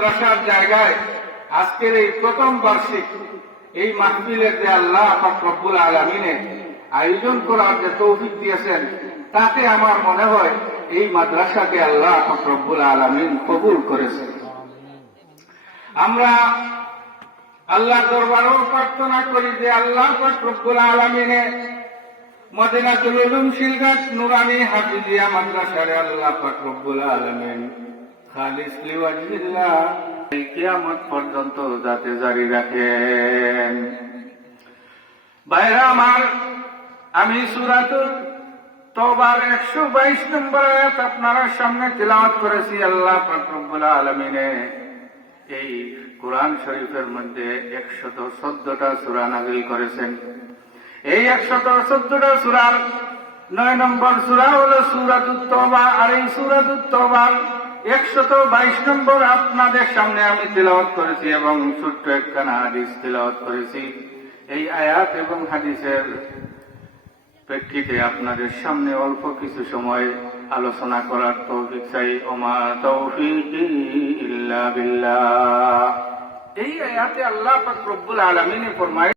মাদ্রাসার জায়গায় আজকের এই প্রথম বার্ষিক এই মাহফিলের যে আল্লাহ পাক রব্বুল আলামিনে আয়োজন করার যে তৌফিক দিয়েছেন, তাতে আমার মনে হয় এই মাদ্রাসাকে আল্লাহ পাক রব্বুল আলামিন কবুল করেছেন। আমরা আল্লাহ দরবারেও প্রার্থনা করি যে আল্লাহ পাক রব্বুল আলামিনে মদিনাতুল উলুম শিলঘাট নুরানি হাফিজিয়া মাদ্রাসারে আল্লাহ পাক রব্বুল আলামিন খালিস লিওয়াজহিল্লাহ কিয়ামত পর্যন্ত যাতে জারি রাখেন। ভাইরা আমার, আমি সূরাতুল তওবার 122 নম্বর আয়াত আপনার সামনে তিলাওয়াত করেছি। আল্লাহ পাক রব্বুল আলামিনে এই কোরআন শরীফের মধ্যে 114টা সূরা নাযিল করেছেন। এই 114টা সূরার 9 নম্বর সূরা হলো সূরাতুত তওবা। আর এই সূরাতুত তওবার 122 নম্বর আপনাদের সামনে আমি তিলাওয়াত করেছি এবং ছোট্ট একখানা হাদিস তিলাওয়াত করেছি। এই আয়াত এবং হাদিসের প্রেক্ষিতে আপনাদের সামনে অল্প কিছু সময় আলোচনা করার তৌফিক চাই। ওমা তাওফীকি ইল্লা বিল্লাহ। এই আয়াতে আল্লাহ পাক রব্বুল আলামিন ফরমায়